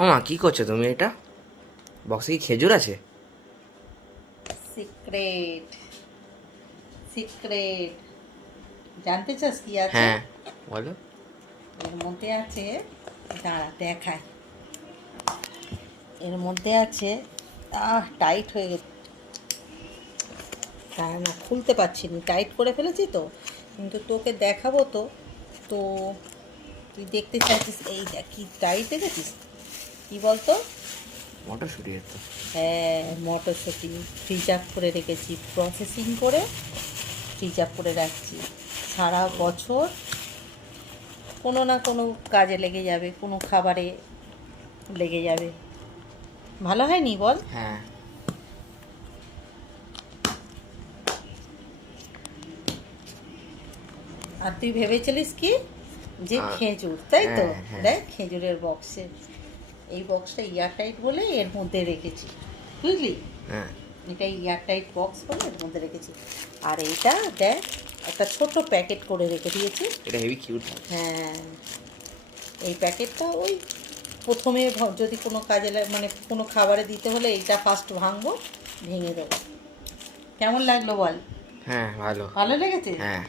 ও মা, কি করছো তুমি? এটা বক্সে কি খেজুর আছে? Secret, secret. জানতে চাস কি আছে? হ্যাঁ, বলো। এর মধ্যে আছে, দাঁড়া দেখায়। এর মধ্যে আছে, টাইট হয়ে গেছে। হ্যাঁ, না খুলতে পারছি না, টাইট করে ফেলেছি তো। কিন্তু তোকে দেখাবো তো। তো তুই দেখতে চাইছিস, এই দেখ কি টাইট দেখেছিস। কি বলতো? মটরশুঁটি তো। হ্যাঁ, মটরশুঁটি ফ্রিজ আপ করে রেখেছি, প্রসেসিং করে ফ্রিজ আপ করে রাখছি। সারা বছর কোনো না কোনো কাজে লেগে যাবে, কোনো খাবারে লেগে যাবে। ভালো হয়নি বল? হ্যাঁ। আর তুই ভেবেছিলিস কি যে আহ, খেজুর, তাই তো? হ্যাঁ হ্যাঁ দেখ খেজুরের বক্সে, এই বক্সটা এয়ারটাইট বলে এর মধ্যে রেখেছি, বুঝলি? হ্যাঁ। এটা এয়ারটাইট বক্স বলে এর মধ্যে রেখেছি। আর এইটা দেখ, একটা ছোট প্যাকেট করে রেখে দিয়েছি। এটা হেভি কিউট। হ্যাঁ, এই প্যাকেটটা ওই প্রথমে যদি কোনো কাজে মানে কোনো খাবারে দিতে হলে এইটা ফার্স্ট ভাঙবো, ভেঙে দেবো। কেমন লাগলো বল? হ্যাঁ, ভালো। ভালো লেগেছে? হ্যাঁ।